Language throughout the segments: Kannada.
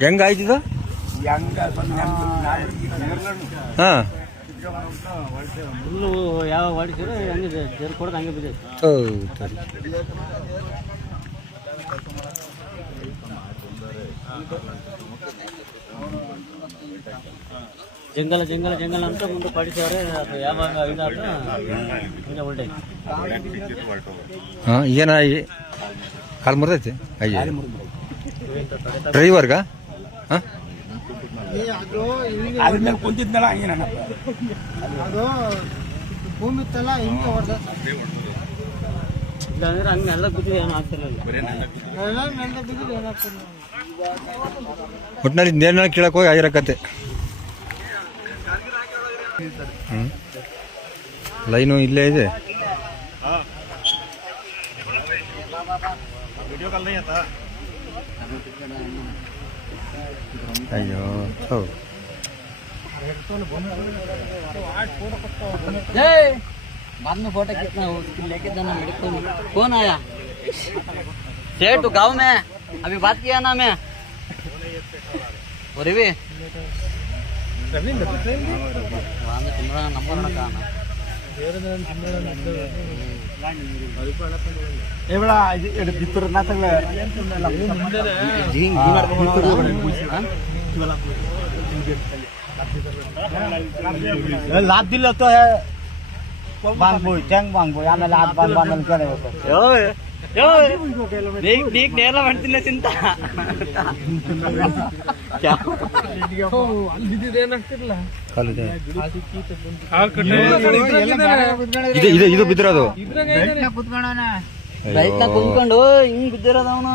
ಹೆಂಗಾಯ್ತಿದ ಹಾ ಹುಲ್ಲು ಯಾವ ಹೊಡಿಸಿದ್ರೆ ಹಂಗೆ ಜರ್ ಕೊಡೋದು ಹಂಗೆ ಬಿದ್ದೈತೆ. ಜಂಗಲ ಜಂಗಲ ಜಂಗಲ ಅಂತ ಮುಂದೆ ಪಡಿಸೋರೆ ಅದು ಯಾವಾಗ ಇದಾದ್ರೆ ಈಗ ಒಳ್ಳೆ ಹಾಂ ಏನ ಕಾಲು ಮುರಿದೈತಿ ಅಯ್ಯ ಡ್ರೈವರ್ಗ ಹಾಂ ಅದ್ರ ಮೇಲೆ ಕುಂತಿದ್ನಲ್ಲ ಹಂಗೆ ನನ್ನ ಅದು ಭೂಮಿ ಇತ್ತಲ್ಲ ಹಿಂಗೆ ಹೊಡೆದ ಇಲ್ಲಾಂದ್ರೆ ಹಂಗೆ ಎಲ್ಲ ಬಿದ್ದಿದೆ ಏನು ಆಗ್ತಿರಲಿಲ್ಲ. ಒಟ್ಟಿನಲ್ಲಿ ನೇರನ ಕೀಳಕ್ಕೆ ಹೋಗಿ ಆಗಿರಕತ್ತೆ. ಲೈನು ಇಲ್ಲೇ ಇದೆ. ಅಯ್ಯೋ ಹೌದು बाद में फोटो कितना लेके जाना मेरे को कौन आया सेठ गाँव में अभी बात किया ना मैं और भी तुम्हारा नंबर ना कहा लाभ दिल तो है बांगबोई चंग बांगबोई आमेಲೆ हाथ बांध बांधल करे देख देख नेला ಮಾಡ್ತಿಲ್ಲ ಚಿಂತ क्या ಅಲ್ಲಿದೆ ಏನಾಗ್ತಿರಲ್ಲ ಇದು ಇದು ಬಿದ್ದಿರೋದು ರೈಟ್ನ ಕುಂತ್ಕೊಂಡು ಹಿಂಗ್ ಬಿದ್ದಿರೋದು ಅವನು.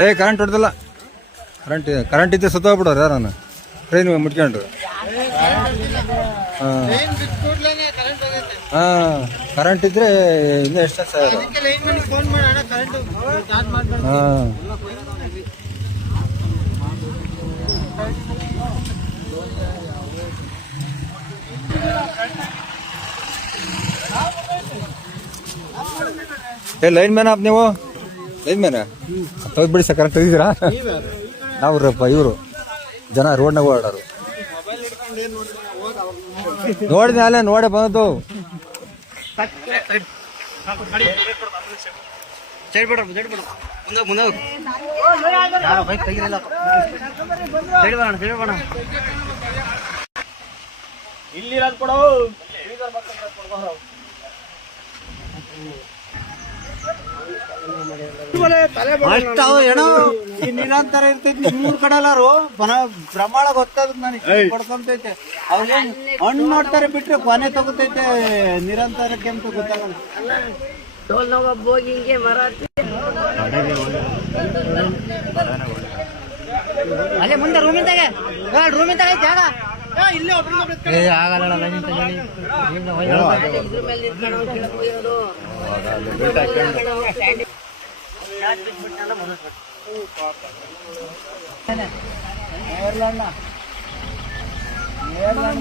ಏ ಕರೆಂಟ್ ಹೊಡೆದಲ್ಲ ಕರೆಂಟ್ ಇದ್ದೆ ಸುತ್ತೋಗ್ಬಿಡೋರು ಯಾರನ್ನ ಟ್ರೈನ್ ಮುಟ್ಕೊಂಡು ಹಾಂ ಕರೆಂಟ್ ಇದ್ರೆ ಇನ್ನೂ ಎಷ್ಟು ಸರ್ ಹಾಂ ಏ ಲೈನ್ ಮ್ಯಾನ್ ಆಪ್ ನೀವು ಲೈನ್ ಮ್ಯಾನ ತೆಗೆದ್ಬಿಡಿ ಸರ್ ಕರೆಕ್ಟ್ ತೆಗಿದ್ದೀರಾ ನಾವು ರಪ್ಪ ಇವರು ಜನ ರೋಡ್ನಾಗ ಓಡಾಡೋರು ನೋಡಿದೆ ಅಲ್ಲೇ ನೋಡೇ ಬಂದದ್ದು ಇಲ್ಲಿ ಕೊಡೋ ಏನೋ ಈ ನಿರಂತರ ಇರ್ತೈತಿ ಮೂರ್ ಕಡೆ ಎಲ್ಲಾರು ಪ್ರಮಾಣ ಗೊತ್ತಾದ ನನಗೆ ಕೊಡ್ಕೊಂತೈತೆ ಅವ್ರಿಗೆ ಹಣ್ಣು ನೋಡ್ತಾರೆ ಬಿಟ್ರೆ ಕೊನೆ ತಗೋತೈತೆ ನಿರಂತರಕ್ಕೆ ಅಂತ ಗೊತ್ತಾಗಲ್ಲ. ಅಲ್ಲೇ ಮುಂದೆ ರೂಮಿಂದಾಗೆ ಜಾಗ ಆಗಲ್ಲ ಏರ್ಲೈನ್